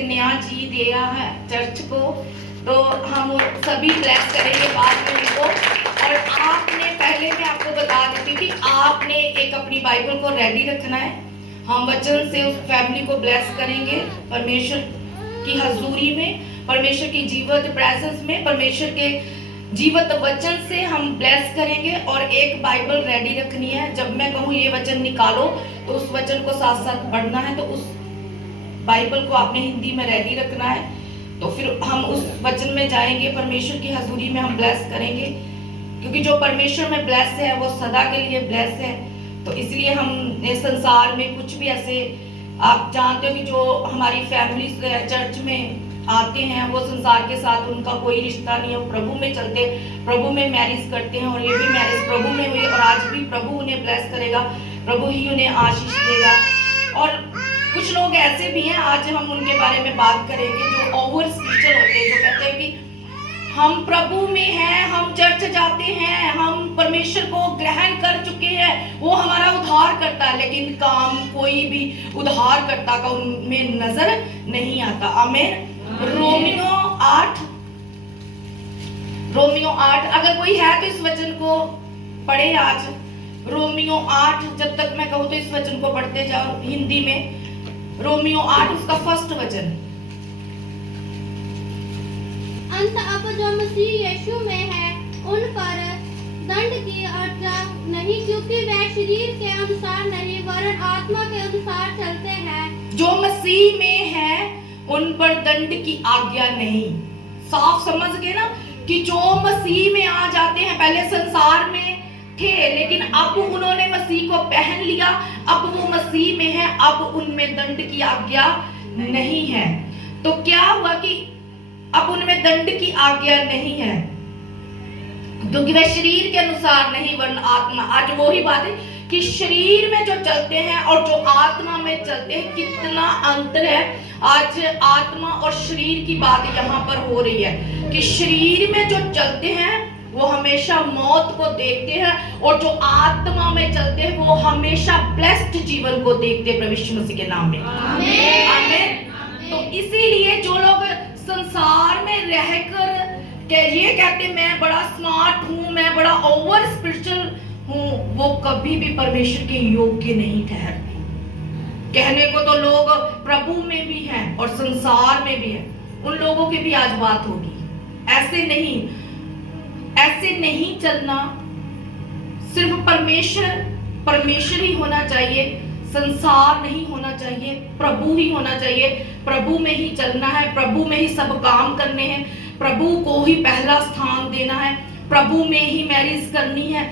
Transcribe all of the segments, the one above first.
नया जी दिया है चर्च को, तो हम सभी ब्लेस करेंगे बाद में उनको। और आपने पहले मैं आपको बता देती थी, आपने एक अपनी बाइबल को रेडी रखना है। हम वचन से उस फैमिली को ब्लेस करेंगे, परमेश्वर की हजूरी में, परमेश्वर की जीवत प्रेजेंस में, परमेश्वर के जीवत वचन से हम ब्लेस करेंगे। और एक बाइबल रेडी रखनी है, जब मैं कहूँ ये वचन निकालो तो उस वचन को साथ साथ पढ़ना है। तो उस बाइबल को आपने हिंदी में रेडी रखना है, तो फिर हम उस वचन में जाएंगे, परमेश्वर की हजूरी में हम ब्लेस करेंगे, क्योंकि जो परमेश्वर में ब्लेस है वो सदा के लिए ब्लेस है। तो इसलिए हम संसार में कुछ भी ऐसे, आप जानते हो कि जो हमारी फैमिली चर्च में आते हैं वो संसार के साथ उनका कोई रिश्ता नहीं है, वो प्रभु में चलते, प्रभु में मैरिज करते हैं, और ये भी मैरिज प्रभु में हुई और आज भी प्रभु उन्हें ब्लेस करेगा, प्रभु ही उन्हें आशीष देगा। और कुछ लोग ऐसे भी हैं, आज हम उनके बारे में बात करेंगे, जो ओवर स्पिरिचुअल होते हैं, जो कहते हैं कि हम प्रभु में हैं, हम चर्च जाते हैं, हम परमेश्वर को ग्रहण कर चुके हैं, वो हमारा उद्धार करता है, लेकिन काम कोई भी उद्धार करता का उनमें नजर नहीं आता। आमीन। रोमियो 8 अगर कोई है तो इस वचन को पढ़े आज। रोमियो 8, जब तक मैं कहूँ तो इस वचन को पढ़ते जाओ हिंदी में। रोमियो 8 उसका फर्स्ट वचन। अंत अब जो मसीह यीशु में है उन पर दंड की आज्ञा नहीं, क्योंकि वे शरीर के अनुसार नहीं वरन आत्मा के अनुसार चलते हैं। जो मसीह में है उन पर दंड की आज्ञा नहीं। साफ समझ गए ना कि जो मसीह में आ जाते हैं, पहले संसार में थे लेकिन अब उन्होंने मसीह को पहन लिया, अब वो मसीह में है, अब उनमें दंड की आज्ञा नहीं है। तो क्या हुआ कि अब उनमें दंड की आज्ञा नहीं है, क्योंकि वह शरीर के अनुसार नहीं वरन आत्मा। आज वो ही बात है कि शरीर में जो चलते हैं और जो आत्मा में चलते हैं, कितना अंतर है। आज आत्मा और शरीर की बात यहाँ पर हो रही है कि शरीर में जो चलते हैं वो हमेशा मौत को देखते हैं, और जो आत्मा में चलते हैं वो हमेशा ब्लेस्ड जीवन को देखते हैं, प्रभु यीशु मसीह के नाम में। आमीन। आमीन। तो इसीलिए जो लोग संसार में रहकर ये कहते मैं बड़ा स्मार्ट हूँ, मैं बड़ा ओवर स्पिरिचुअल हूँ, वो कभी भी परमेश्वर के योग्य नहीं ठहरते। कहने को तो लोग प्रभु में भी हैं और संसार में भी हैं, उन लोगों की भी आज बात होगी। ऐसे नहीं चलना। सिर्फ परमेश्वर ही होना चाहिए, संसार नहीं होना चाहिए, प्रभु ही होना चाहिए। प्रभु में ही चलना है, प्रभु में ही सब काम करने हैं, प्रभु को ही पहला स्थान देना है, प्रभु में ही मैरिज करनी है,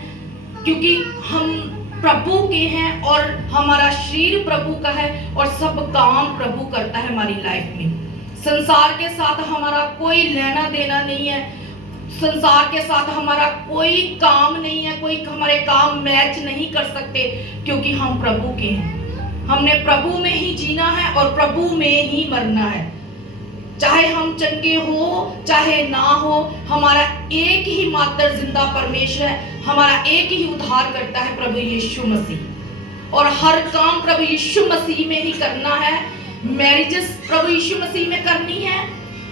क्योंकि हम प्रभु के हैं और हमारा शरीर प्रभु का है और सब काम प्रभु करता है हमारी लाइफ में। संसार के साथ हमारा कोई लेना देना नहीं है, संसार के साथ हमारा कोई काम नहीं है, कोई हमारे काम मैच नहीं कर सकते, क्योंकि हम प्रभु के हैं। हमने प्रभु में ही जीना है और प्रभु में ही मरना है। चाहे हम चंगे हो चाहे ना हो, हमारा एक ही मात्र जिंदा परमेश्वर है, हमारा एक ही उद्धार करता है, प्रभु यीशु मसीह। और हर काम प्रभु यीशु मसीह में ही करना है। मैरिजेस प्रभु यीशु मसीह में करनी है,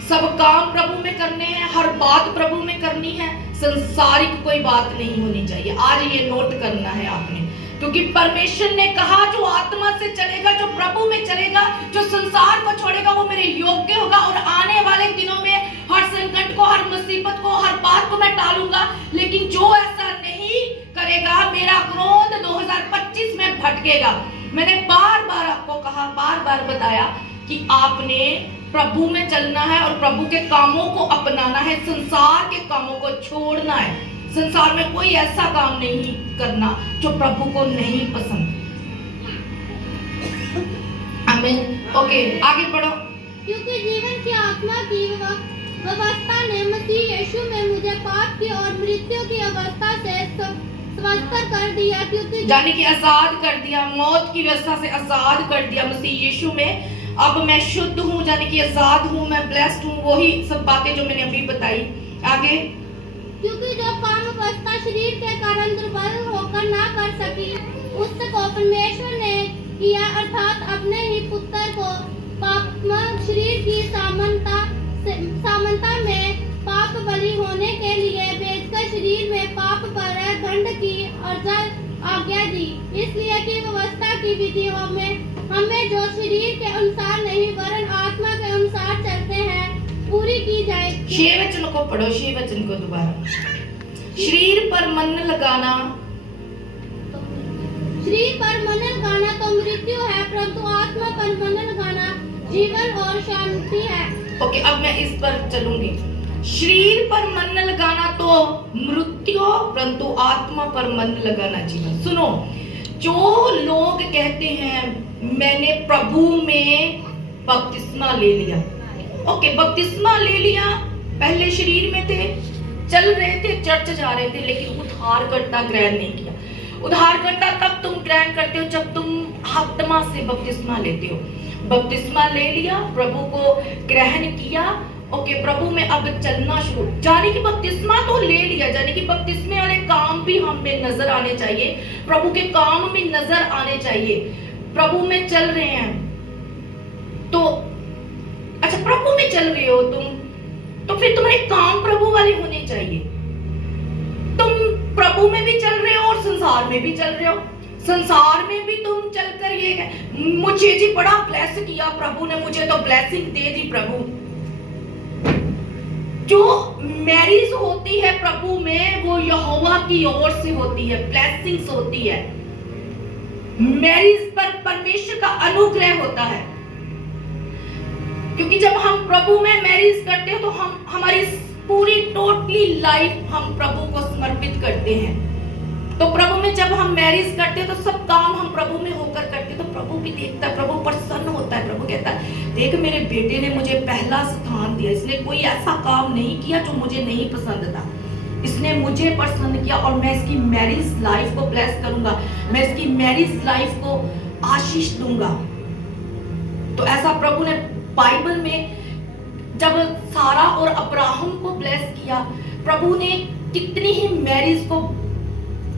सब काम प्रभु में करने हैं, हर बात प्रभु में करनी है, संसारिक कोई बात नहीं होनी चाहिए। आज ये नोट करना है आपने, क्योंकि परमेश्वर ने कहा जो आत्मा से चलेगा, जो प्रभु में चलेगा, जो संसार को छोड़ेगा वो मेरे योग्य होगा। और आने वाले दिनों में हर संकट को, हर मुसीबत को, हर बात को मैं टालूंगा, लेकिन जो ऐसा नहीं करेगा मेरा क्रोध 2025 में भटकेगा। मैंने बार बार आपको कहा, बार बार बताया कि आपने प्रभु में चलना है और प्रभु के कामों को अपनाना है, संसार के कामों को छोड़ना है। संसार में कोई ऐसा काम नहीं करना जो प्रभु को नहीं पसंद। आमीन। ओके, आगे बढ़ो। क्योंकि जीवन की आत्मा की व्यवस्था ने मसीह यीशु में मुझे पाप की और मृत्यु की अवस्था से स्वतंत्र कर दिया, क्योंकि यानी कि आजाद कर दिया, मौत की व्यवस्था से आजाद कर दिया मसीह यीशु में। अब मैं शुद्ध हूँ, यानी कि आजाद हूँ, मैं ब्लेस्ड हूँ, वही सब बातें जो मैंने अभी बताई। आगे। क्योंकि जो काम अवस्था शरीर के कारण दुर्बल होकर ना कर सकी, उसको परमेश्वर ने किया, अर्थात अपने ही पुत्र को पापमय शरीर की आज्ञा दी, इसलिए कि व्यवस्था की विधियों में हमें जो शरीर के अनुसार नहीं वरन आत्मा के अनुसार चलते हैं पूरी की जाए। 6 वचन को पढ़ो, 6 वचन को दोबारा। शरीर पर मन लगाना, शरीर पर मन लगाना तो मृत्यु है, परंतु आत्मा पर मन लगाना जीवन और शांति है। ओके, अब मैं इस पर चलूंगी। शरीर पर मन लगाना तो मृत्यु, परंतु आत्मा पर मन लगाना जीवन। सुनो, जो लोग कहते हैं मैंने प्रभु में बपतिस्मा ले लिया, ओके, बपतिस्मा ले लिया, पहले शरीर में थे, चल रहे थे, चर्च जा रहे थे, लेकिन उद्धारकर्ता ग्रहण नहीं किया। उद्धारकर्ता तब तुम ग्रहण करते हो जब तुम आत्मा से बपतिस्मा लेते हो। बपतिस्मा ले लिया, प्रभु को ग्रहण किया, ओके, प्रभु में अब चलना शुरू, जाने की बपतिस्मा तो ले लिया, जाने की बपतिस्मे वाले काम भी हमें नजर आने चाहिए, प्रभु के काम में नजर आने चाहिए। प्रभु में चल रहे हैं तो अच्छा, प्रभु में चल रहे हो तुम, तो फिर तुम्हारे काम प्रभु वाले होने चाहिए। तुम प्रभु में भी चल रहे हो और संसार में भी चल रहे हो। संसार में भी तुम चलकर ये मुझे जी बड़ा ब्लेस किया प्रभु ने, मुझे तो ब्लेसिंग दे दी प्रभु। जो मैरिज होती है प्रभु में वो यहोवा की ओर से होती है, ब्लेसिंग्स होती है। मैरिज पर परमेश्वर का अनुग्रह होता है, क्योंकि जब हम प्रभु में मैरिज करते हैं तो हम हमारी पूरी टोटली लाइफ हम प्रभु को समर्पित करते हैं। तो प्रभु में जब हम मैरिज करते हैं तो सब काम हम प्रभु में होकर करते हैं, तो प्रभु भी देखता है, प्रभु प्रसन्न होता है। प्रभु कहता है देख मेरे बेटे ने मुझे पहला स्थान दिया, इसने कोई ऐसा काम नहीं किया जो मुझे नहीं पसंद था, इसने मुझे पसंद किया और मैं इसकी मैरिज लाइफ को ब्लेस करूंगा, मैं इसकी मैरिज लाइफ को आशीष दूंगा। तो ऐसा प्रभु ने बाइबल में जब सारा और अब्राहम को ब्लेस किया, प्रभु ने कितनी ही मैरिज को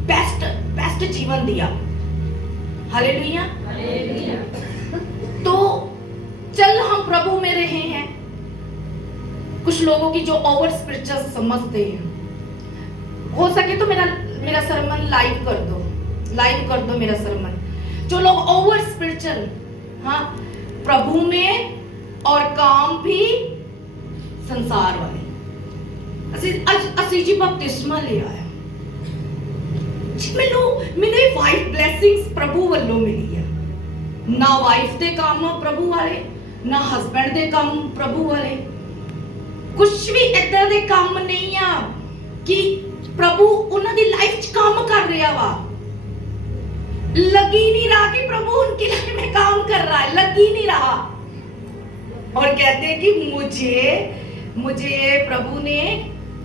बेस्ट जीवन दिया। हालेलुया। तो चल हम प्रभु में रहे हैं। कुछ लोगों की जो ओवर स्पिरिचुअल समझते हैं, हो सके तो मेरा सरमन लाइव कर दो मेरा सरमन। जो लोग ओवर स्पिरिचुअल, हाँ, प्रभु में और काम भी संसार वाले, असी जी बपतिस्मा ले आया मैंने वाइफ ब्लेसिंग्स प्रभु वालों मिली है। ना वाइफ दे काम प्रभु वाले, ना हस्बैंड दे काम प्रभु वाले, कुछ भी इदा दे काम नहीं आ कि प्रभु उन्होंने लाइफ च काम कर रहा वा। लगी नहीं रहा कि प्रभु उनकी लाइफ में काम कर रहा है, लगी नहीं रहा। और कहते हैं कि मुझे प्रभु ने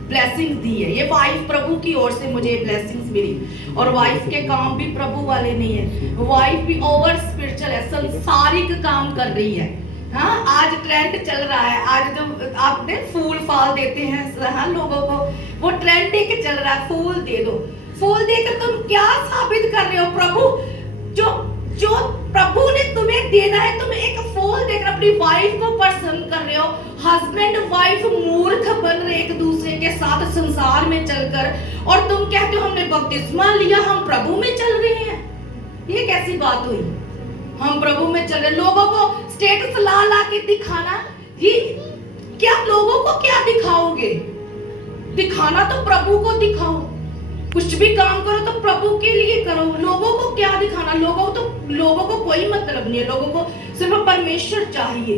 ब्लेसिंग दी है, ये वाइफ प्रभु की ओर से मुझे ब्लेसिंग्स मिली। और वाइफ के काम भी प्रभु वाले नहीं है, वाइफ भी ओवर स्पिरिचुअल है, संसारिक काम कर रही है। हाँ, आज ट्रेंड चल रहा है, आज जो आपने फूल फाल देते हैं, हाँ, लोगों को वो ट्रेंड एक चल रहा है, फूल दे दो। फूल देकर तुम क्या साबित कर रहे हो? प्रभु जो प्रभु ने तुम्हें देना है, तुम एक फूल देकर अपनी वाइफ को पसंद कर रहे हो। हस्बैंड वाइफ मूर्ख बन रहे एक दूसरे के साथ संसार में चलकर, और तुम कहते हो हमने बपतिस्मा लिया, हम प्रभु में चल रहे हैं। ये कैसी बात हुई? हम प्रभु में चल रहे, लोगों को स्टेटस ला के दिखाना, ये क्या, लोगों को क्या दिखाओगे? दिखाना तो प्रभु को दिखाओ, कुछ भी काम करो तो प्रभु के लिए करो। लोगों को क्या दिखाना? लोगों को कोई मतलब नहीं है, लोगों को सिर्फ परमेश्वर चाहिए।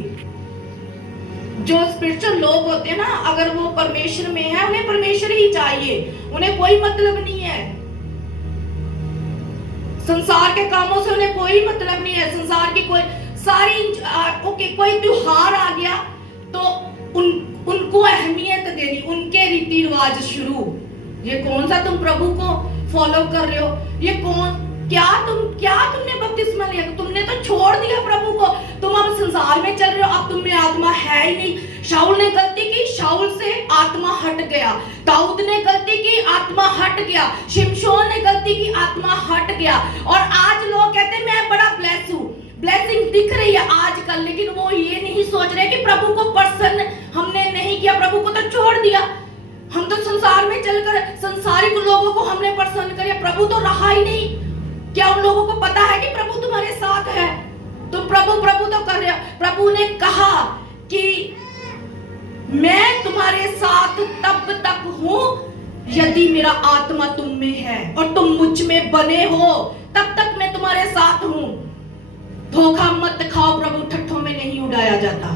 जो स्पिरिचुअल लोग होते हैं ना, अगर वो परमेश्वर में है, उन्हें परमेश्वर ही चाहिए, उन्हें कोई मतलब नहीं है, संसार के कामों से उन्हें कोई मतलब नहीं है। संसार की कोई सारी कोई त्योहार आ गया तो उनको अहमियत देनी, उनके रीति रिवाज शुरू। ये कौन सा तुम प्रभु को फॉलो कर रहे हो? ये क्या तुमने बपतिस्मा लिया? तुमने तो छोड़ दिया प्रभु को, तुम अब संसार में चल रहे हो, अब तुम में आत्मा है ही नहीं। शाऊल ने गलती की, शाऊल से आत्मा हट गया। दाऊद ने गलती की, आत्मा हट गया। शिमशोन ने गलती की, आत्मा हट गया। और आज लोग कहते हैं मैं बड़ा ब्लेस हूं, ब्लेसिंग दिख रही है आजकल, लेकिन वो ये नहीं सोच रहे कि प्रभु को प्रसन्न हमने नहीं किया, प्रभु को तो छोड़ दिया। हम तो संसार में चलकर संसारिक लोगों को हमने पसंद किया, प्रभु तो रहा ही नहीं। क्या उन लोगों को पता है कि प्रभु तुम्हारे साथ है? तो प्रभु प्रभु तो कर रहे हो। प्रभु ने कहा कि मैं तुम्हारे साथ तब तक हूं यदि मेरा आत्मा तुम में है और तुम मुझ में बने हो, तब तक मैं तुम्हारे साथ हूं। धोखा मत खाओ, प्रभु ठट्ठों में नहीं उड़ाया जाता।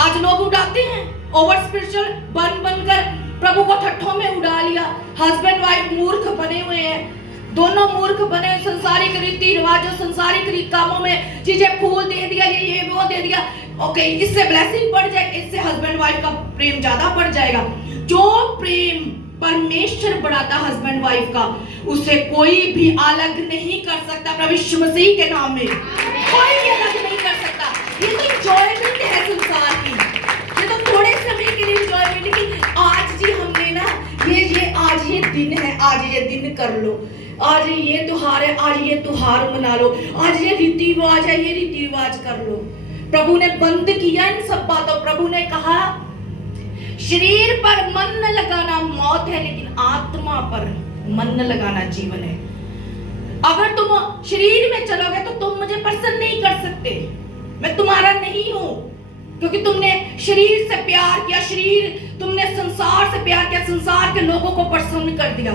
आज लोग उड़ाते हैं, ओवर स्पिरिचुअल बनकर प्रभु को ठट्ठों में उड़ा लिया। हस्बैंड वाइफ मूर्ख बने हुए हैं, दोनों मूर्ख बने। संसारिक रीति रिवाजों, संसारिक कामों में चीजें, फूल दे दिया, ये वो दे दिया, ओके, इससे ब्लेसिंग बढ़ जाए, इससे हस्बैंड वाइफ का प्रेम ज्यादा बढ़ जाएगा। जो प्रेम परमेश्वर बढ़ाता हस्बैंड वाइफ का, उसे कोई भी अलग नहीं कर सकता। प्रभु यीशु मसीह के नाम में कोई भी अलग नहीं कर सकता। ये तो एंजॉयमेंट है संसार की, ये तो थोड़े समय के लिए एंजॉयमेंट। लेकिन आज जी हमने ना ये आज ये दिन है, आज ये दिन कर लो, आज ये त्योहार है, आज ये त्योहार मना लो, आज ये रीति रिवाज है, ये रीति रिवाज कर लो। प्रभु ने बंद किया इन सब बातों। प्रभु ने कहा शरीर पर मन न लगाना मौत है, लेकिन आत्मा पर मन न लगाना जीवन है। अगर तुम शरीर में चलोगे तो तुम मुझे पसंद नहीं कर सकते, मैं तुम्हारा नहीं हूं, क्योंकि तुमने शरीर से प्यार किया, तुमने संसार से प्यार किया, संसार के लोगों को पसंद कर दिया।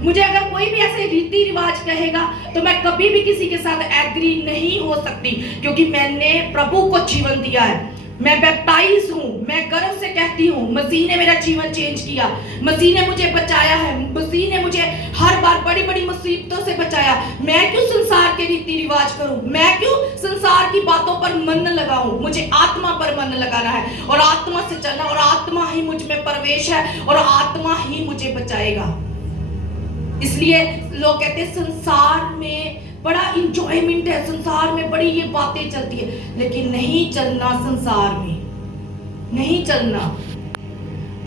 मुझे अगर कोई भी ऐसे रीति रिवाज कहेगा तो मैं कभी भी किसी के साथ एग्री नहीं हो सकती, क्योंकि मैंने प्रभु को जीवन दिया है। मैं बैप्टाइज हूँ, मैं गर्व से कहती हूँ, मसीह ने मेरा जीवन चेंज किया, मसीह ने मुझे बचाया है, मसीह ने मुझे हर बार बड़ी बड़ी मुसीबतों से बचाया। मैं क्यों संसार के रीति रिवाज करूं? मैं क्यों संसार की बातों पर मन लगाऊं? मुझे आत्मा पर मन लगाना है और आत्मा से चलना, और आत्मा ही मुझ में प्रवेश है और आत्मा ही मुझे बचाएगा। इसलिए लोग कहते हैं संसार में बड़ा इंजॉयमेंट है, संसार में बड़ी ये बातें चलती है, लेकिन नहीं चलना संसार में, नहीं चलना।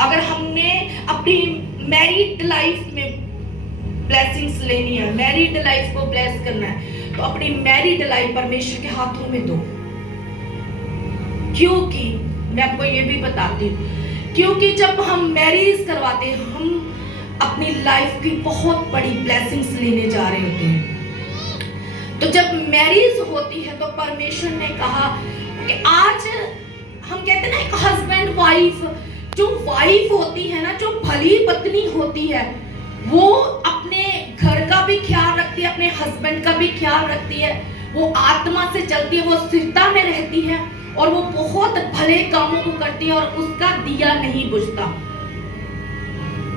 अगर हमने अपनी मैरिड लाइफ में ब्लेसिंग्स लेनी है, मैरिड लाइफ को ब्लेस करना है, तो अपनी मैरिड लाइफ परमेश्वर के हाथों में दो। क्योंकि मैं आपको ये भी बताती हूँ, क्योंकि जब हम मैरिज करवाते हैं, हम अपनी लाइफ की बहुत बड़ी ब्लेसिंग्स लेने जा रहे होते हैं। तो जब मैरिज होती है तो परमेश्वर ने कहा कि आज हम कहते हैं ना, एक हस्बैंड वाइफ, जो वाइफ होती है ना, जो भली पत्नी होती है, वो अपने घर का भी ख्याल रखती है, अपने हस्बैंड का भी ख्याल रखती है, वो आत्मा से चलती है, वो स्थिरता में रहती है और वो बहुत भले कामों को करती है और उसका दिया नहीं बुझता।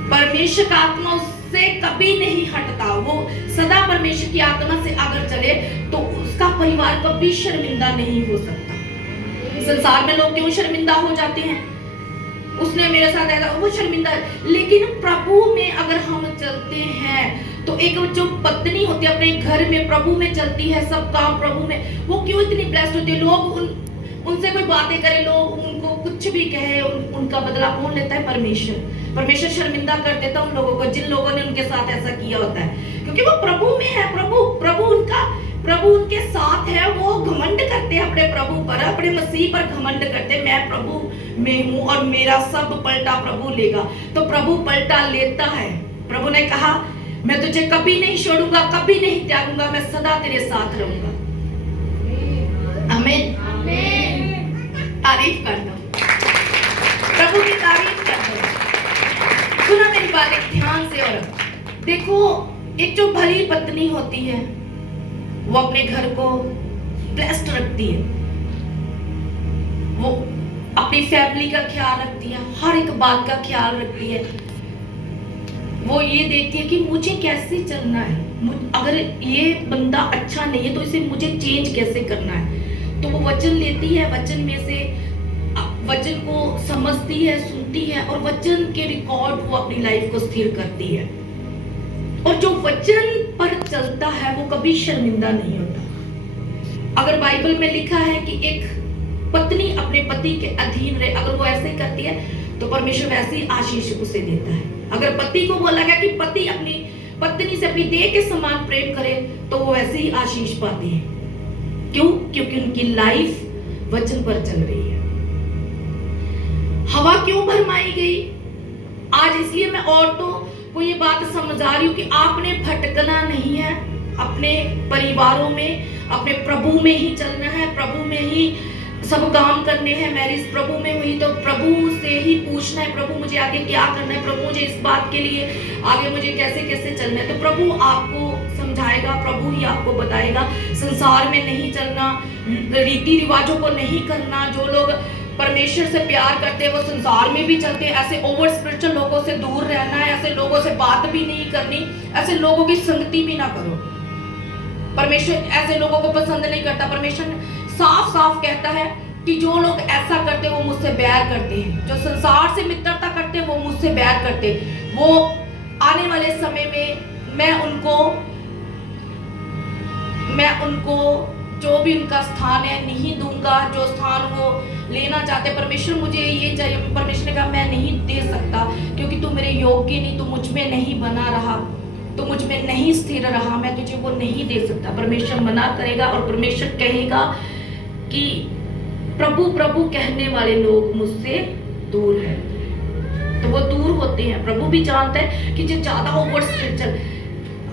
परमेश्वर का आत्मा उससे कभी नहीं हटता, वो सदा परमेश्वर की आत्मा से अगर चले तो उसका परिवार कभी शर्मिंदा नहीं हो सकता। संसार में लोग क्यों शर्मिंदा हो जाते हैं? उसने मेरे साथ ऐसा, वो शर्मिंदा है। लेकिन प्रभु में अगर हम चलते हैं तो एक जो पत्नी होती है अपने घर में प्रभु में चलती है, सब काम प्रभु में, वो क्यों इतनी ब्लेस्ड होती है। लोग उनसे कोई बातें करें, लोग उनको कुछ भी कहे, उनका बदला कौन लेता है? परमेश्वर शर्मिंदा कर देता उन लोगों को जिन लोगों ने उनके साथ ऐसा किया होता है, क्योंकि वो प्रभु में है। प्रभु उनके साथ है। वो घमंड करते हैं अपने प्रभु पर, अपने मसीह पर घमंड करते हैं, मैं प्रभु में हूँ और मेरा सब पलटा प्रभु लेगा। तो प्रभु पलटा लेता है। प्रभु ने कहा मैं तुझे कभी नहीं छोड़ूंगा, कभी नहीं त्यागूंगा, मैं सदा तेरे साथ रहूंगा। आमीन। तारीफ कर दो, प्रभु की तारीफ कर दो। सुनो मेरी बात एक ध्यान से। और देखो, एक जो भली पत्नी होती है वो अपने घर को ब्लेस्ड रखती है, वो अपनी फैमिली का ख्याल रखती है, हर एक बात का ख्याल रखती है। वो ये देखती है कि मुझे कैसे चलना है, अगर ये बंदा अच्छा नहीं है तो इसे मुझे चेंज कैसे करना है। तो वो वचन लेती है, वचन में से वचन को समझती है, सुनती है और वचन के रिकॉर्ड वो अपनी लाइफ को स्थिर करती है। और जो वचन पर चलता है वो कभी शर्मिंदा नहीं होता। अगर बाइबल में लिखा है कि एक पत्नी अपने पति के अधीन रहे, अगर वो ऐसे करती है तो परमेश्वर वैसी आशीष उसे देता है। अगर पति को बोला गया कि पति अपनी पत्नी से अपनी देह के समान प्रेम करे तो वो वैसे ही आशीष पाते हैं। क्यों? क्योंकि उनकी लाइफ वचन पर चल रही है। हवा क्यों भरमाई गई? आज इसलिए मैं औरतों को ये बात समझा रही हूँ कि आपने भटकना नहीं है, अपने परिवारों में अपने प्रभु में ही चलना है, प्रभु में ही सब काम करने हैं। मैरिज प्रभु में हुई तो प्रभु से ही पूछना है, प्रभु मुझे आगे क्या करना है, प्रभु मुझे इस बात के लिए आगे मुझे कैसे कैसे चलना है। तो प्रभु आपको समझाएगा, प्रभु ही आपको बताएगा। संसार में नहीं चलना, रीति रिवाजों को नहीं करना। जो लोग परमेश्वर से प्यार करते हैं वो संसार में भी चलते हैं। ऐसे ओवर स्पिरिचुअल लोगों से दूर रहना है, ऐसे लोगों से बात भी नहीं करनी, ऐसे लोगों की संगति भी ना करो। परमेश्वर ऐसे लोगों को पसंद नहीं करता। परमेश्वर साफ साफ कहता है कि जो लोग ऐसा करते हैं वो मुझसे बैर करते हैं, जो संसार से मित्रता करते हैं वो मुझसे बैर करते हैं। वो आने वाले समय में मैं उनको जो भी उनका स्थान है नहीं दूंगा, जो स्थान वो लेना चाहते। परमेश्वर मुझे ये चाहिए, परमेश्वर ने कहा मैं नहीं दे सकता क्योंकि तू मेरे योग्य नहीं, तू मुझ में नहीं बना रहा, तो मुझ में नहीं स्थिर रहा, मैं तुझे वो नहीं दे सकता। परमेश्वर मना करेगा और परमेश्वर कहेगा कि प्रभु प्रभु कहने वाले लोग मुझसे दूर हैं। तो वो दूर होते हैं। प्रभु भी जानता है कि जो ज्यादा ओवर स्पिरिचुअल,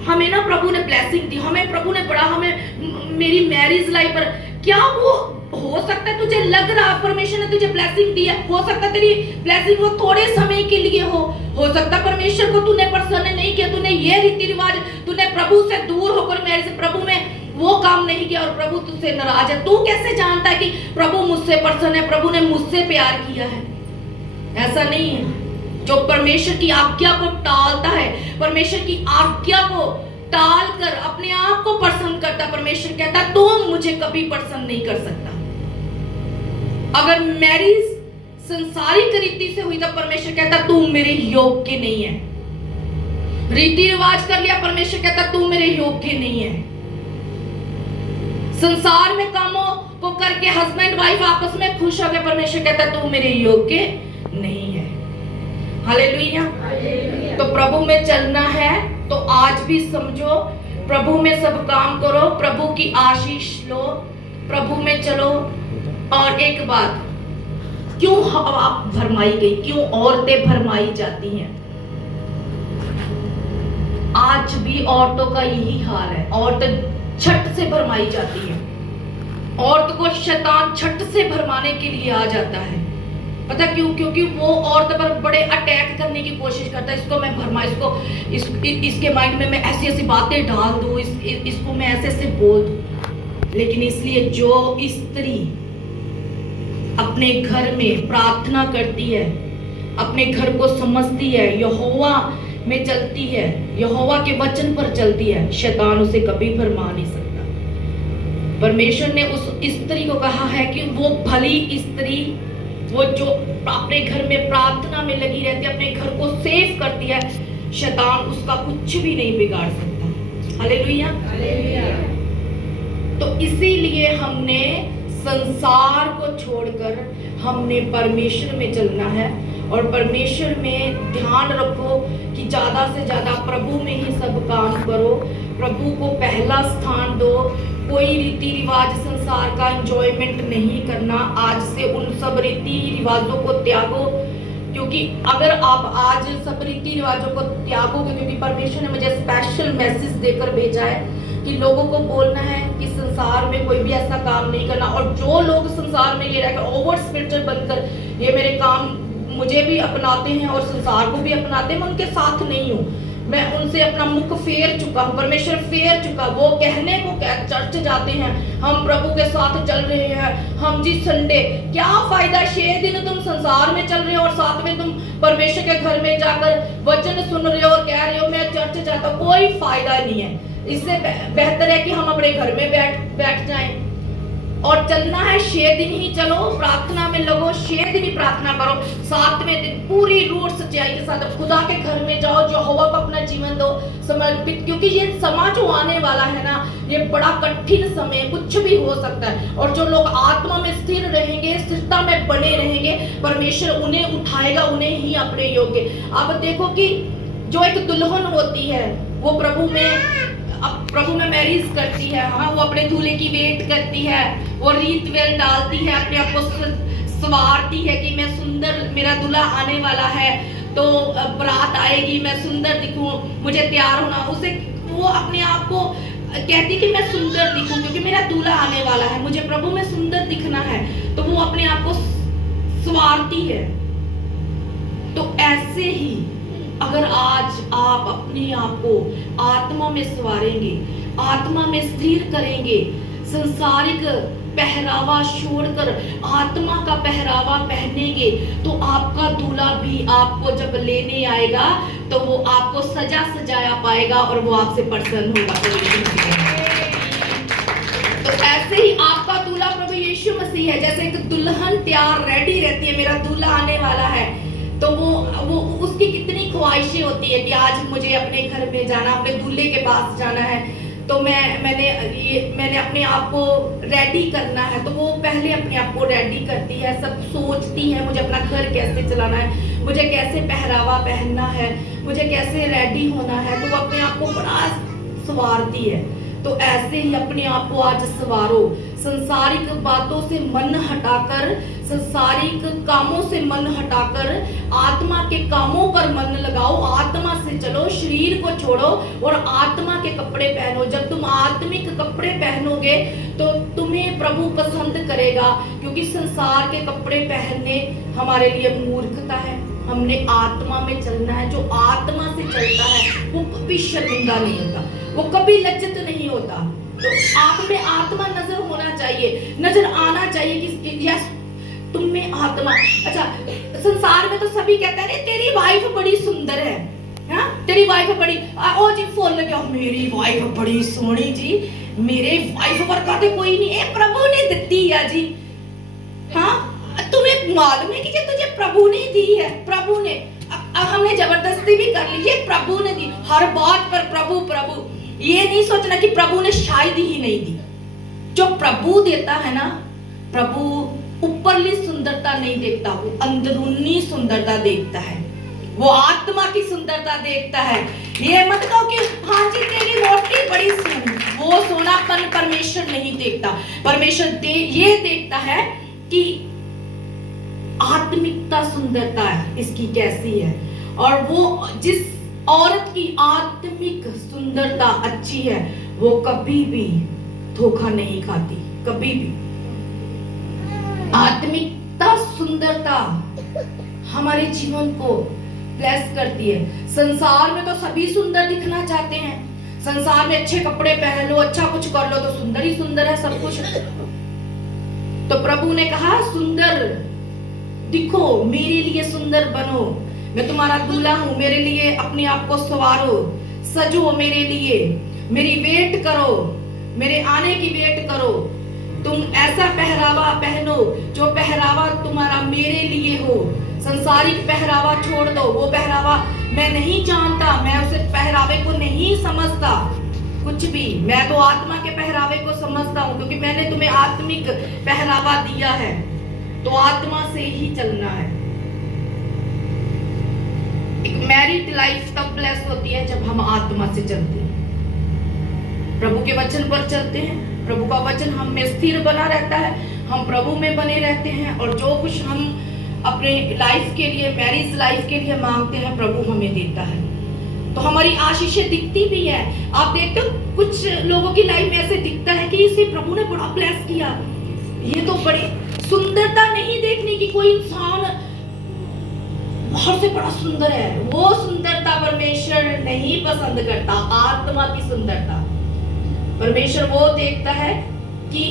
हमें ना प्रभु ने ब्लेसिंग दी, हमें प्रभु ने बड़ा, हमें मेरी मैरिज लाइफ पर क्या वो हो सकता है तुझे लग रहा परमेश्वर ने तुझे ब्लेसिंग दी है, हो सकता है तेरी ब्लेसिंग वो थोड़े समय के लिए हो सकता है परमेश्वर को तूने प्रसन्न नहीं किया, तूने ये रीति रिवाज, तूने प्रभु से दूर होकर मेरे से प्रभु में वो काम नहीं किया और प्रभु तुझसे नाराज है। तू कैसे जानता है कि प्रभु मुझसे प्रसन्न है, प्रभु ने मुझसे प्यार किया है? ऐसा नहीं है। जो परमेश्वर की आज्ञा को टालता है, परमेश्वर की आज्ञा को टाल कर अपने आप को प्रसन्न करता, परमेश्वर कहता तो मुझे कभी प्रसन्न नहीं कर सकता। अगर मैरिज संसारिक रीति से हुई तो परमेश्वर कहता तू मेरे योग्य नहीं है। रीति रिवाज कर लिया, परमेश्वर कहता तू मेरे योग्य नहीं है। संसार में कामों को करके हस्बैंड वाइफ आपस में खुश हो गए, परमेश्वर कहता तू मेरे योग्य नहीं है। हालेलुया। तो प्रभु में चलना है तो आज भी समझो, प्रभु में सब काम करो, प्रभु की आशीष लो, प्रभु में चलो। और एक बात, क्यों हवा भरमाई गई, क्यों औरतें भरमाई जाती हैं? आज भी औरतों का यही हाल है। औरतें छठ से भरमाई जाती है। औरत को शैतान छठ से भरमाने के लिए आ जाता है। पता क्यों? क्योंकि वो औरत पर बड़े अटैक करने की कोशिश करता है। इसको मैं भरमा, इसके माइंड में मैं ऐसी ऐसी बातें डाल दूं, इसको मैं ऐसे ऐसे बोल दूं। लेकिन इसलिए जो स्त्री अपने घर में प्रार्थना करती है, अपने घर को समझती है, यहोवा में चलती है, यहोवा के वचन पर चलती है, शैतान उसे कभी भरमा नहीं सकता। परमेश्वर ने उस स्त्री को कहा है कि वो भली स्त्री, वो जो अपने घर में प्रार्थना में लगी रहती है, अपने घर को सेफ करती है, शैतान उसका कुछ भी नहीं बिगाड़ सकता। हालेलुया। तो इसीलिए हमने संसार को छोड़कर हमने परमेश्वर में चलना है। और परमेश्वर में ध्यान रखो कि ज्यादा से ज्यादा प्रभु में ही सब काम करो, प्रभु को पहला स्थान दो। कोई रीति रिवाज संसार का एंजॉयमेंट नहीं करना। आज से उन सब रीति रिवाजों को त्यागो, क्योंकि अगर आप आज सब रीति रिवाजों को त्यागोगे, क्योंकि परमेश्वर ने मुझे स्पेशल मैसेज देकर भेजा है कि लोगों को बोलना है कि संसार में कोई भी ऐसा काम नहीं करना। और जो लोग संसार में ये रहकर ओवर स्पिरिचुअल बनकर ये मेरे काम मुझे भी अपनाते हैं और संसार को भी अपनाते हैं, मैं उनके साथ नहीं हूँ। मैं उनसे अपना मुख फेर चुका हूँ, परमेश्वर फेर चुका। वो कहने को चर्च जाते हैं हम प्रभु के साथ चल रहे हैं, हम जी संडे, क्या फायदा? 6 दिन तुम संसार में चल रहे हो और 7 में तुम परमेश्वर के घर में जाकर वचन सुन रहे हो और कह रहे हो मैं चर्च जाता हूँ। कोई फायदा नहीं है। इससे बेहतर है कि हम अपने घर में बैठ जाएं और चलना है। 6 दिन ही चलो, प्रार्थना में लगो, 6 दिन ही प्रार्थना करो, 7वें दिन पूरी रूट सच्चाई के साथ खुदा के घर में जाओ, जो यहोवा को अपना जीवन दो समर्पित। क्योंकि ये समय जो आने वाला है ना, ये बड़ा कठिन समय, कुछ भी हो सकता है। और जो लोग आत्मा में स्थिर रहेंगे, स्थिरता में बने रहेंगे, परमेश्वर उन्हें उठाएगा, उन्हें ही अपने योग्य। अब देखो कि जो एक दुल्हन होती है वो प्रभु में मैरिज करती है, हाँ, वो अपने दूल्हे की वेट करती है, वो रीत वेल डालती है, अपने आप को संवारती है कि मैं सुंदर, मेरा दूल्हा आने वाला है। तो बारात आएगी, मैं सुंदर दिखूं, मुझे तैयार होना, उसे वो अपने आप को कहती कि मैं सुंदर दिखूं क्योंकि मेरा दूल्हा आने वाला है, मुझे प्रभु में सुंदर दिखना है, तो वो अपने आप को संवारती है। तो ऐसे ही अगर आज आप अपने आप को आत्मा में संवारेंगे, आत्मा में स्थिर करेंगे, संसारिक पहरावा छोड़कर आत्मा का पहरावा पहनेंगे, तो आपका दूल्हा भी आपको जब लेने आएगा तो वो आपको सजा सजाया पाएगा और वो आपसे प्रसन्न होगा। तो ऐसे ही आपका दूल्हा प्रभु यीशु मसीह है। जैसे एक दुल्हन तैयार रेडी रहती है, मेरा दूल्हा आने वाला है, तो वो उसकी कितनी ख्वाहिशें होती है कि आज मुझे अपने घर में जाना, अपने दूल्हे के पास जाना है, तो मैंने अपने आप को रेडी करना है। तो वो पहले अपने आप को रेडी करती है, सब सोचती है, मुझे अपना घर कैसे चलाना है, मुझे कैसे पहरावा पहनना है, मुझे कैसे रेडी होना है, तो वो अपने आप को बड़ा संवारती है। तो ऐसे ही अपने आप को आज संवारो, संसारिक बातों से मन हटाकर, संसारिक कामों से मन हटाकर आत्मा के कामों पर मन लगाओ, आत्मा से चलो, शरीर को छोड़ो और आत्मा के कपड़े पहनो। जब तुम आत्मिक कपड़े पहनोगे तो तुम्हें प्रभु पसंद करेगा, क्योंकि संसार के कपड़े पहनने हमारे लिए मूर्खता है। हमने आत्मा में चलना है। जो आत्मा से चलता है वो कभी शर्मिंदा नहीं होता, वो कभी लज्जित नहीं होता। तो आप में आत्मा नजर होना चाहिए, नजर आना चाहिए कि यस तुम में आत्मा। अच्छा, संसार में तो सभी कहते हैं तेरी वाइफ बड़ी सुंदर है, हाँ तेरी वाइफ बड़ी, ओ जी फुल गया, मेरी वाइफ बड़ी सोहनी जी, मेरे वाइफ वर्गा तो कोई नहीं, ए प्रभु ने दी है जी। हाँ तुम्हें मालूम है कि ये तुझे प्रभु ने दी है, प्रभु ने, अब हमने जबरदस्ती भी कर ली, ये प्रभु ने दी। हर बात पर प्रभु प्रभु, ये नहीं सोचना कि प्रभु ने शायद ही नहीं दी। जो प्रभु देता है ना, प्रभु ऊपरली सुंदरता नहीं देखता, वो अंदरूनी सुंदरता देखता है, वो आत्मा की सुंदरता देखता है। ये मत कहो कि हाँ जी तेरी रोटी बड़ी सोनी, वो सोनापन परमेश्वर नहीं देखता। परमेश्वर ये देखता है कि आत्मिकता सुंदरता है इसकी कैसी है, और वो जिस औरत की आत्मिक सुंदरता अच्छी है वो कभी भी धोखा नहीं खाती, कभी भी। आत्मिकता सुंदरता हमारे जीवन को ब्लेस करती है। संसार में तो सभी सुंदर दिखना चाहते हैं, संसार में अच्छे कपड़े पहन लो, अच्छा कुछ कर लो तो सुंदर ही सुंदर है सब कुछ। तो प्रभु ने कहा सुंदर दिखो, मेरे लिए सुंदर बनो, मैं तुम्हारा दूल्हा हूं, मेरे लिए अपने आप को संवारो, सजो मेरे लिए, मेरी वेट करो, मेरे आने की वेट करो। तुम ऐसा पहरावा पहनो जो पहरावा तुम्हारा मेरे लिए हो। संसारिक पहरावा छोड़ दो, वो पहरावा मैं नहीं जानता, मैं उसे पहरावे को नहीं समझता कुछ भी, मैं तो आत्मा के पहरावे को समझता हूँ, क्योंकि मैंने तुम्हें आत्मिक पहरावा दिया है। तो आत्मा से ही चलना है। एक मैरिड लाइफ तब ब्लेस होती है जब हम आत्मा से चलते हैं, प्रभु के वचन पर चलते हैं, प्रभु का वचन हम में स्थिर बना रहता है, हम प्रभु में बने रहते हैं, और जो कुछ हम अपने लाइफ के लिए, मैरिज लाइफ के लिए मांगते हैं प्रभु हमें देता है। तो हमारी आशीषें दिखती भी है। आप देखते हो कुछ लोगों की लाइफ में ऐसे दिखता है कि इसे प्रभु ने बड़ा ब्लेस किया, ये तो बड़ी सुंदरता नहीं देखने की, कोई इंसान बहुत से बड़ा सुंदर है, वो सुंदरता परमेश्वर नहीं पसंद करता। आत्मा की सुंदरता परमेश्वर वो देखता है कि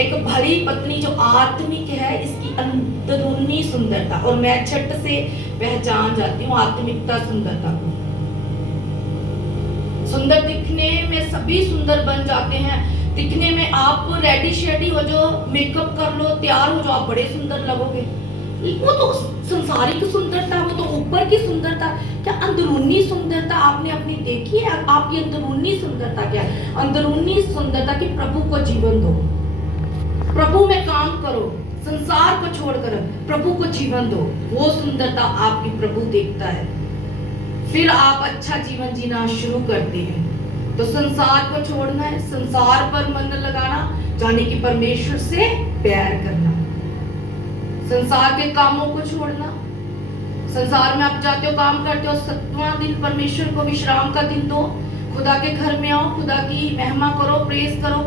एक भली पत्नी जो आत्मिक है, इसकी अंदरूनी सुंदरता, और मैं झट से पहचान जाती हूँ आत्मिकता सुंदरता को। सुंदर दिखने में सभी सुंदर बन जाते हैं, दिखने में आप रेडी शेडी हो जो, मेकअप कर लो, तैयार हो जो, आप बड़े सुंदर लगोगे। वो तो संसारिक सुंदरता, वो तो ऊपर की सुंदरता। क्या अंदरूनी सुंदरता आपने अपनी देखी है? आपकी अंदरूनी सुंदरता क्या है? अंदरूनी सुंदरता कि प्रभु को जीवन दो, प्रभु में काम करो, संसार को छोड़कर प्रभु को जीवन दो, वो सुंदरता आपकी प्रभु देखता है। फिर आप अच्छा जीवन जीना शुरू करते हैं। तो संसार को छोड़ना है, संसार पर मन लगाना, जाने कि परमेश्वर से प्यार करना, संसार के कामों को छोड़ना, संसार में आप जाते हो, काम करते हो, 7वां दिन परमेश्वर को विश्राम का दिन दो। खुदा के घर में आओ, खुदा की महिमा करो, प्रेज करो,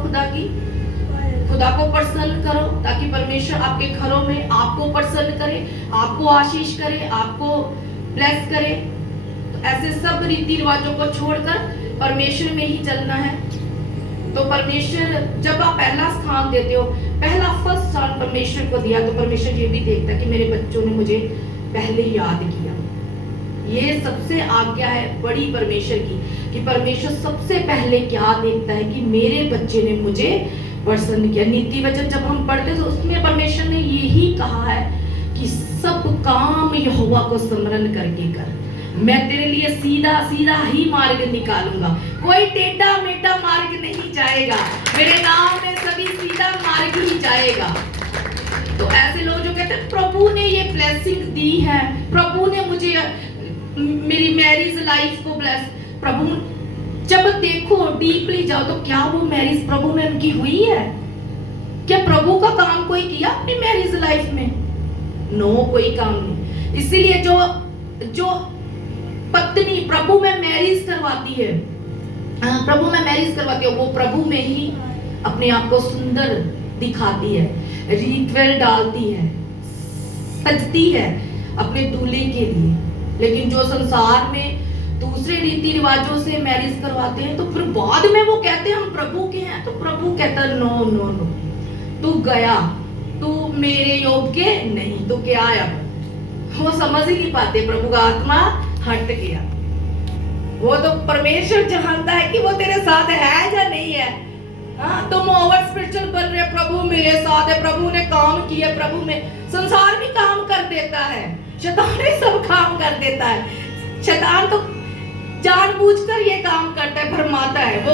खुदा को प्रसन्न करो, ताकि परमेश्वर आपके घरों में आपको प्रसन्न करे, आपको आशीष करे, आपको ब्लेस करे। तो ऐसे सब रीति रिवाजों को छोड़कर परमेश्वर में ही चलना है। तो परमेश्वर, जब आप पहला स्थान देते हो, पहला फर्स्ट स्थान परमेश्वर को दिया, तो परमेश्वर ये भी देखता है कि मेरे बच्चों ने मुझे पहले याद किया। ये सबसे आज्ञा है बड़ी परमेश्वर की, कि परमेश्वर सबसे पहले क्या देखता है कि मेरे बच्चे ने मुझे प्रसन्न किया। नीति वचन जब हम पढ़ते तो उसमें परमेश्वर ने यही कहा है कि सब काम यहोवा को स्मरण करके कर, मैं तेरे लिए सीधा सीधा ही मार्ग निकालूंगा, कोई टेढ़ा मेढ़ा मार्ग नहीं जाएगा, मेरे नाम में सभी सीधा मार्ग ही जाएगा। तो ऐसे लोग जो कहते हैं प्रभु ने ये ब्लेसिंग दी है, प्रभु ने मुझे मेरी मैरिज लाइफ को ब्लेस, प्रभु जब देखो डीपली जाओ तो क्या वो मैरिज प्रभु में उनकी हुई है? क्या प्रभु का काम कोई किया अपनी मैरिज लाइफ में? नो, कोई काम नहीं। इसीलिए जो पत्नी प्रभु में मैरिज करवाती है, प्रभु में मैरिज करवाती है, वो प्रभु में ही अपने आप को सुंदर दिखाती है, रिचुअल डालती है, सजती है अपने दूल्हे के लिए। लेकिन जो संसार में दूसरे रीति रिवाजों से मैरिज करवाते हैं, तो फिर बाद में वो कहते हैं हम प्रभु के हैं, तो प्रभु कहता है नो नो नो, तू गया, तू मेरे योग्य नहीं, तो क्या है? वो समझ ही नहीं पाते, प्रभु का आत्मा हट गया। वो तो परमेश्वर जानता है कि वो तेरे साथ है या नहीं है। हाँ, तुम ओवर स्पिरिचुअल बन रहे, प्रभु मेरे साथ है, प्रभु ने काम किया, प्रभु में संसार भी काम कर देता है, शैतान भी सब काम कर देता है। शैतान तो जानबूझकर ये काम करता है, भरमाता है, वो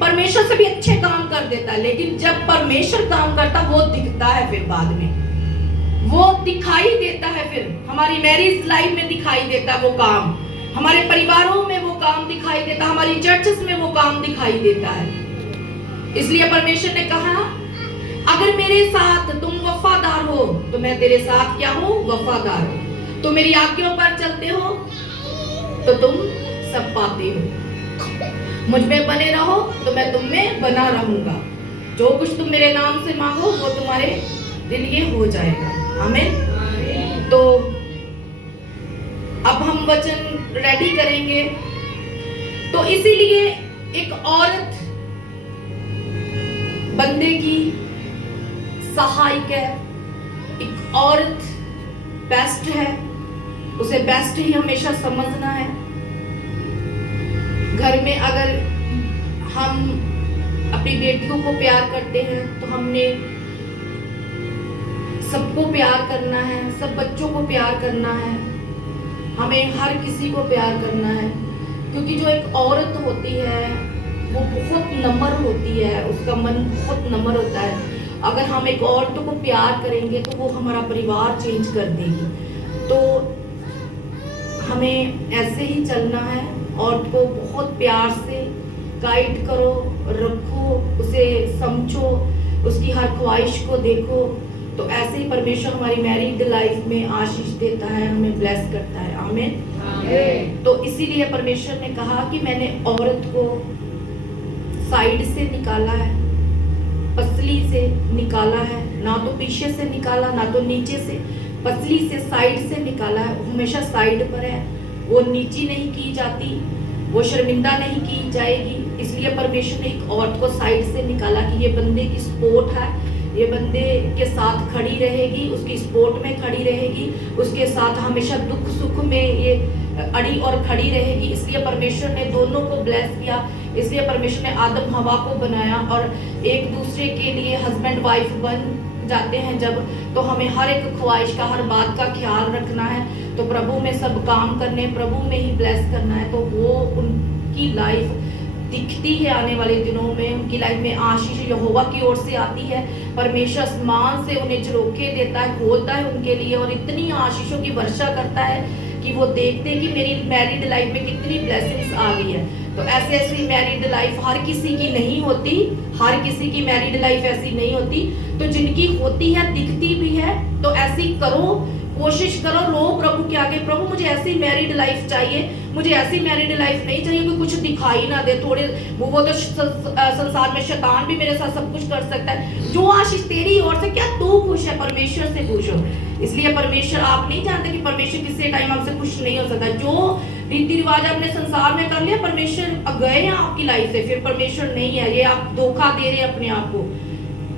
परमेश्वर से भी अच्छे काम कर देता है। लेकिन जब परमेश्वर काम करता, वो दिखता है, फिर बाद में वो दिखाई देता है, फिर हमारी मैरिज लाइफ में दिखाई देता है वो काम, हमारे परिवारों में वो काम दिखाई देता है, हमारी चर्चेस में वो काम दिखाई देता है। इसलिए परमेश्वर ने कहा, अगर मेरे साथ तुम वफादार हो तो मैं तेरे साथ क्या हूँ? वफादार हो। तो मेरी आज्ञाओं पर चलते हो तो तुम सब पाते हो, मुझ में बने रहो तो मैं तुम में बना रहूंगा, जो कुछ तुम मेरे नाम से मांगो वो तुम्हारे लिए हो जाएगा। आमीन। तो अब हम वचन रेडी करेंगे। तो इसीलिए एक औरत बंदे की सहायक है, एक औरत बेस्ट है, उसे बेस्ट ही हमेशा समझना है। घर में अगर हम अपनी बेटियों को प्यार करते हैं तो हमने सबको प्यार करना है, सब बच्चों को प्यार करना है, हमें हर किसी को प्यार करना है। क्योंकि जो एक औरत होती है वो बहुत नम्र होती है, उसका मन बहुत नम्र होता है। अगर हम एक औरत को प्यार करेंगे तो वो हमारा परिवार चेंज कर देगी। तो हमें ऐसे ही चलना है, औरत को बहुत प्यार से गाइड करो, रखो, उसे समझो, उसकी हर ख्वाहिश को देखो। तो ऐसे ही परमेश्वर हमारी मैरिड लाइफ में आशीष देता है, हमें ब्लेस करता है। आमीन। तो इसीलिए परमेश्वर ने कहा कि मैंने औरत को साइड से निकाला है, पसली से निकाला है, ना तो पीछे से निकाला ना तो नीचे से, पसली से साइड से निकाला है। हमेशा साइड पर है, वो नीची नहीं की जाती, वो शर्मिंदा नहीं की जाएगी। इसलिए परमेश्वर ने एक औरत को साइड से निकाला कि ये बंदे की सपोर्ट है, ये बंदे के साथ खड़ी रहेगी, उसकी सपोर्ट में खड़ी रहेगी, उसके साथ हमेशा दुख सुख में ये अड़ी और खड़ी रहेगी। इसलिए परमेश्वर ने दोनों को ब्लेस किया। इसलिए परमेश्वर ने आदम हवा को बनाया, और एक दूसरे के लिए हस्बैंड वाइफ बन जाते हैं जब, तो हमें हर एक ख्वाहिश का, हर बात का ख्याल रखना है। तो प्रभु में सब काम करने, प्रभु में ही ब्लेस करना है। तो वो उनकी लाइफ दिखती है आने वाले दिनों में, उनकी लाइफ में आशीष यहोवा की ओर से आती है। परमेश्वर आसमान से उन्हें झरोखे देता है, खोलता है उनके लिए, और इतनी आशीषों की वर्षा करता है कि वो देखते हैं कि मेरी मैरिड लाइफ में कितनी ब्लेसिंग्स आ गई है। तो ऐसे ऐसी मैरिड लाइफ हर किसी की नहीं होती, हर किसी की मैरिड लाइफ ऐसी नहीं होती। तो जिनकी होती है, दिखती भी है, तो ऐसी करो, कोशिश करो, रो प्रभु के आगे, प्रभु मुझे ऐसी मैरिड लाइफ चाहिए, मुझे ऐसी मैरिड लाइफ नहीं चाहिए कि कुछ दिखाई ना दे थोड़े। वो तो संसार में शैतान भी मेरे साथ सब कुछ कर सकता है। जो आशीष तेरी ओर से, क्या तू खुश है? परमेश्वर से खुश हो। इसलिए परमेश्वर, आप नहीं जानते कि परमेश्वर किसी टाइम आपसे खुश नहीं हो सकता। जो रीति रिवाज आपने संसार में कर लिया, परमेश्वर गए हैं आपकी लाइफ से, फिर परमेश्वर नहीं है। ये आप धोखा दे रहे हैं अपने आप को,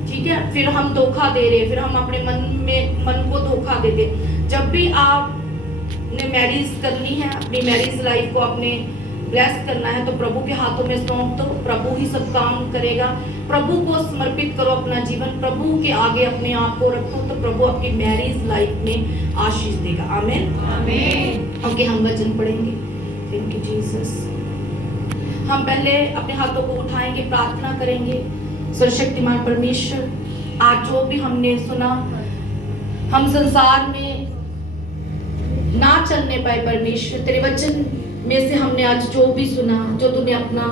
ठीक है? फिर हम धोखा दे रहे हैं, फिर हम अपने मन को धोखा देते। जब भी आपने मैरिज करनी है, अपनी मैरिज लाइफ को आपने ब्लेस करना है, तो प्रभु के हाथों में सौंप दो। प्रभु ही सब काम करेगा। प्रभु को समर्पित करो अपना जीवन, प्रभु के आगे अपने आप को रखो, तो प्रभु आपकी मैरिज लाइफ में आशीष देगा। आमीन, आमीन। ओके, हम वचन पढ़ेंगे। Thank you Jesus. हम पहले अपने हाथों को उठाएंगे, प्रार्थना करेंगे। सर्वशक्तिमान परमेश्वर, आज जो भी हमने सुना, हम संसार में ना चलने पाए परमेश्वर, तेरे वचन में से हमने आज जो भी सुना, जो तूने अपना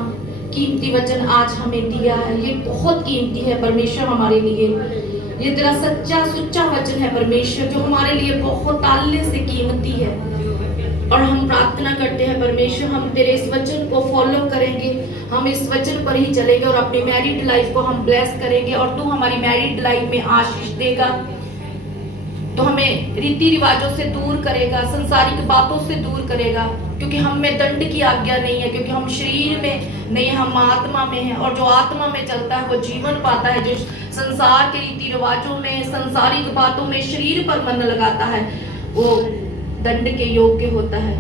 कीमती वचन आज हमें दिया है, ये बहुत कीमती है परमेश्वर हमारे लिए। ये तेरा सच्चा सुच्चा वचन है परमेश्वर, जो हमारे लिए बहुत ताल्ले से कीमती है। और हम प्रार्थना करते हैं परमेश्वर, हम तेरे इस वचन को फॉलो करेंगे, हम इस वचन पर ही चलेंगे और अपनी मैरिड लाइफ को हम ब्लेस करेंगे, और तू हमारी मैरिड लाइफ में आशीष देगा। तो हमें रीति रिवाजों से दूर करेगा, संसारिक बातों से दूर करेगा, क्योंकि हम में दंड की आज्ञा नहीं है, क्योंकि हम शरीर में नहीं, हम आत्मा में हैं। और जो आत्मा में चलता है वो जीवन पाता है। जो संसार के रीति रिवाजों में, संसारिक बातों में शरीर पर मन लगाता है, वो दंड के योग्य होता है,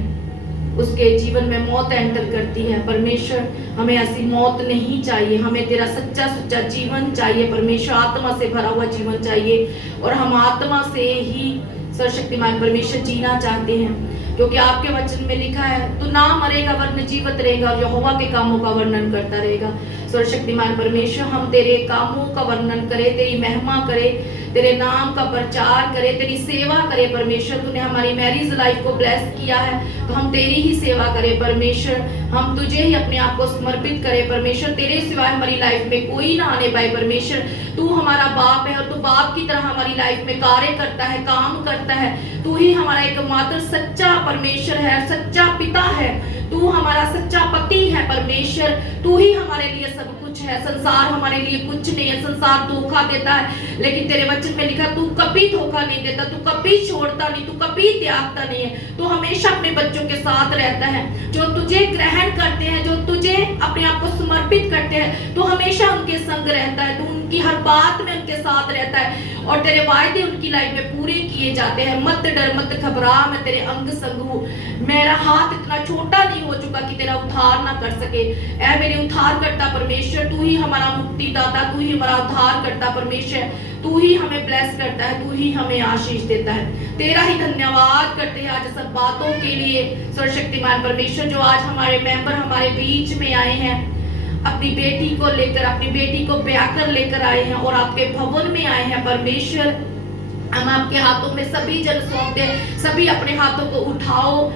उसके जीवन में मौत एंटर करती है। परमेश्वर, हमें ऐसी मौत नहीं चाहिए, हमें तेरा सच्चा सुच्चा जीवन चाहिए परमेश्वर, आत्मा से भरा हुआ जीवन चाहिए। और हम आत्मा से ही सर्वशक्तिमान परमेश्वर जीना चाहते हैं, क्योंकि आपके वचन में लिखा है, तू ना मरेगा वरन जीवित रहेगा और यहोवा के कामों का वर्णन करता रहेगा। सर्वशक्तिमान परमेश्वर, हम तेरे कामों का वर्णन करें, तेरी महिमा करें, तेरे नाम का प्रचार करें, तेरी सेवा करें परमेश्वर। तूने हमारी मैरिज लाइफ को ब्लेस किया है, तो हम तेरी ही सेवा करें परमेश्वर। हम तुझे ही अपने आप को समर्पित करें परमेश्वर। तेरे सिवाय हमारी लाइफ में कोई ना आने पाए परमेश्वर। तू हमारा बाप है, और तू बाप की तरह हमारी लाइफ में कार्य करता है, काम करता है। तू ही हमारा एकमात्र सच्चा परमेश्वर है, सच्चा पिता है। तू हमारा सच्चा पति है परमेश्वर। तू ही हमारे लिए सब कुछ है, संसार हमारे लिए कुछ नहीं है। संसार धोखा देता है, लेकिन तेरे वचन में लिखा, तू कभी धोखा नहीं देता, तू कभी छोड़ता नहीं, तू कभी त्यागता नहीं है। तू हमेशा अपने बच्चों के साथ रहता है, जो तुझे ग्रहण करते हैं, जो तुझे अपने आप को समर्पित करते हैं, तू हमेशा उनके संग रहता है, तू उनकी हर बात में उनके साथ रहता है, और तेरे वायदे उनकी लाइफ में पूरे किए जाते हैं। मत डर, मत घबरा, मैं तेरे अंग संग हूँ। मेरा हाथ इतना छोटा नहीं हो चुका कि तेरा उद्धार ना कर सके। ऐ मेरे उद्धार करता परमेश्वर, तू ही हमारा मुक्तिदाता, तू ही हमारा उद्धार करता परमेश्वर। तू ही हमें ब्लेस करता है, तू ही हमें आशीष देता है। तेरा ही धन्यवाद करते हैं आज सब बातों के लिए सर्वशक्तिमान परमेश्वर, जो आज हमारे मेंबर हमारे बीच में आए हैं, अपनी बेटी को लेकर, अपनी बेटी को ब्याह कर लेकर आए हैं और आपके भवन में आए हैं परमेश्वर। हम आपके हाथों में सभी जन सौंपते हैं, सभी अपने हाथों को उठाओ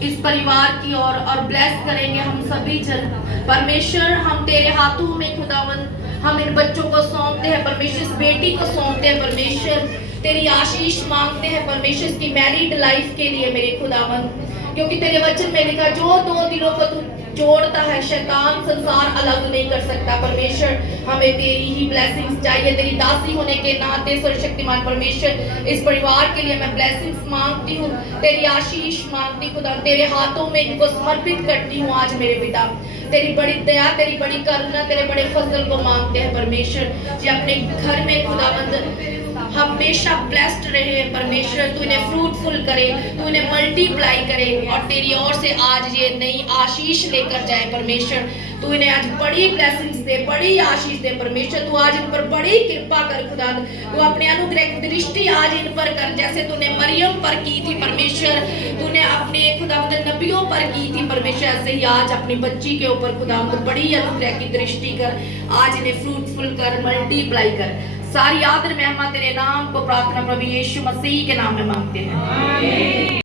इस परिवार की ओर और ब्लेस करेंगे हम सभी जन परमेश्वर। हम तेरे हाथों में खुदावंद, हम इन बच्चों को सौंपते हैं परमेश्वर, इस बेटी को सौंपते हैं परमेश्वर। तेरी आशीष मांगते हैं परमेश्वर इसकी मैरिड लाइफ के लिए मेरे खुदावंद, क्योंकि तेरे वचन में लिखा, जो दो दिलों को तू जोड़ता है, शैतान संसार अलग नहीं कर सकता परमेश्वर। हमें तेरी ही ब्लेसिंग्स चाहिए, तेरी दासी होने के नाते सर्वशक्तिमान परमेश्वर, इस परिवार के लिए मैं ब्लेसिंग्स मांगती हूँ, तेरी आशीष मांगती खुदा, तेरे हाथों में इनको समर्पित करती हूँ आज मेरे पिता। तेरी बड़ी दया, तेरी बड़ी करुणा, तेरे बड़े फजल को मांगते हैं परमेश्वर, जो अपने घर में खुदावंद हमेशा ब्लेस्ड रहे परमेश्वर। तू इन्हें फ्रूटफुल करे, तू इन्हें मल्टीप्लाई करे, और तेरी ओर से आज ये नई आशीष लेकर जाए परमेश्वर। तू इन्हें आज बड़ी ब्लेसिंग्स दे, बड़ी आशीष दे परमेश्वर। तू आज इन पर बड़ी कृपा कर खुदा, तू अपने अनुग्रह की दृष्टि आज इन पर कर, जैसे तूने मरियम पर की थी परमेश्वर, तूने अपने खुदावंद नबियों पर की थी परमेश्वर, ऐसे ही आज अपनी बच्ची के ऊपर खुदावंद बड़ी अनुग्रह की दृष्टि कर, आज इन्हें फ्रूटफुल कर, मल्टीप्लाई कर। सारी आदर महिमा तेरे नाम को प्रार्थना प्रभु यीशु मसीह के नाम में मांगते हैं।